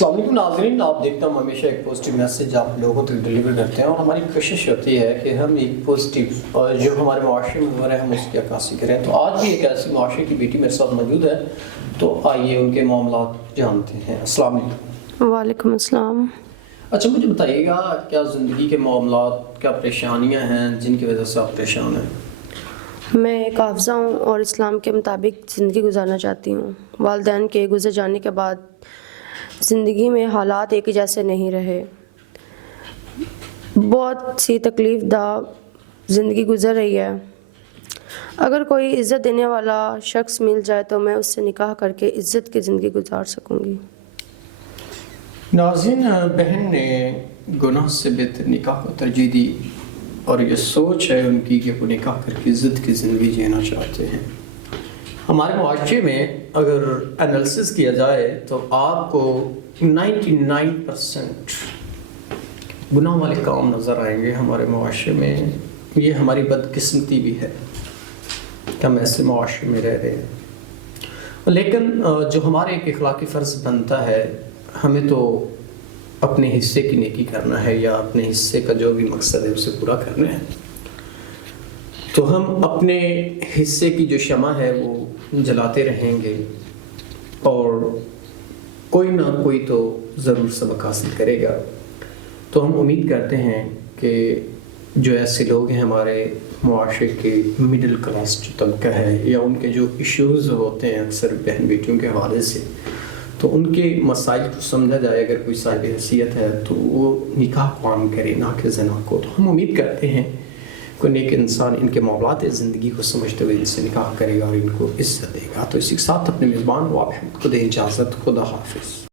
अस्सलाम वालेकुम नाज़रीन, आप देखता हूँ हमेशा एक पॉजिटिव मैसेज आप लोगों तक डिलीवर करते हैं और हमारी कोशिश होती है कि हम एक पॉजिटिव और जो हमारे मुआशरे में हो रहा है हम उसकी अक्कासी करें। तो आज भी एक ऐसी मुआशरे की बेटी मेरे साथ मौजूद है, तो आइए उनके मामलात जानते हैं। अस्सलाम वालेकुम। वालेकुम अस्सलाम। अच्छा, मुझे बताइएगा क्या ज़िंदगी के मामलात, क्या परेशानियाँ हैं जिनकी वजह से आप परेशान हैं? मैं एक हाफ़िज़ा हूँ और इस्लाम के मुताबिक ज़िंदगी गुजारना चाहती हूँ। वालिदैन के गुज़र जाने के बाद ज़िंदगी में हालात एक ही जैसे नहीं रहे। बहुत सी तकलीफ़ दा ज़िंदगी गुज़र रही है। अगर कोई इज़्ज़त देने वाला शख्स मिल जाए तो मैं उससे निकाह करके इज़्ज़त की ज़िंदगी गुजार सकूँगी। नाज़रीन, बहन ने गुनाह से बेहतर निकाह को तरजीह दी और ये सोच है उनकी कि वो निकाह करके इज़्ज़त की ज़िंदगी जीना चाहते हैं। हमारे मुआशरे में अगर एनालिसिस किया जाए तो आपको 99% गुनाह वाले काम नज़र आएंगे हमारे मुआशरे में। ये हमारी बदकिस्मती भी है कि हम ऐसे मुआशरे में रह रहे हैं। लेकिन जो हमारे एक इखलाकी फ़र्ज़ बनता है, हमें तो अपने हिस्से की नेकी करना है या अपने हिस्से का जो भी मकसद है उसे पूरा करना है। तो हम अपने हिस्से की जो शमा है वो जलाते रहेंगे और कोई ना कोई तो ज़रूर सबक हासिल करेगा। तो हम उम्मीद करते हैं कि जो ऐसे लोग हैं हमारे मुआशरे के मिडिल क्लास जो तबका है या उनके जो इश्यूज़ होते हैं अक्सर बहन बेटियों के हवाले से, तो उनके मसाइल को समझा जाए। अगर कोई साहिब हैसियत है तो वो निकाह को आम करे, ना कि ज़ना को। तो हम उम्मीद करते हैं कोई नेक इंसान इनके मामलात ज़िंदगी को समझते हुए इनसे निकाह करेगा और इनको इज़्ज़त देगा। तो इसी के साथ अपने मेज़बान वाब को दे इजाज़त। खुदा हाफिज़।